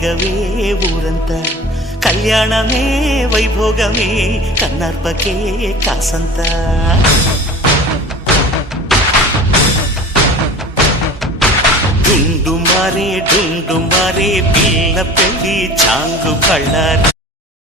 రేగవే ఊరంతా కళ్యాణమే వైభోగమే కన్నార్పకే కాసంత డుండు మారే పిల్ల పెళ్ళి చాంగు కళ్ళ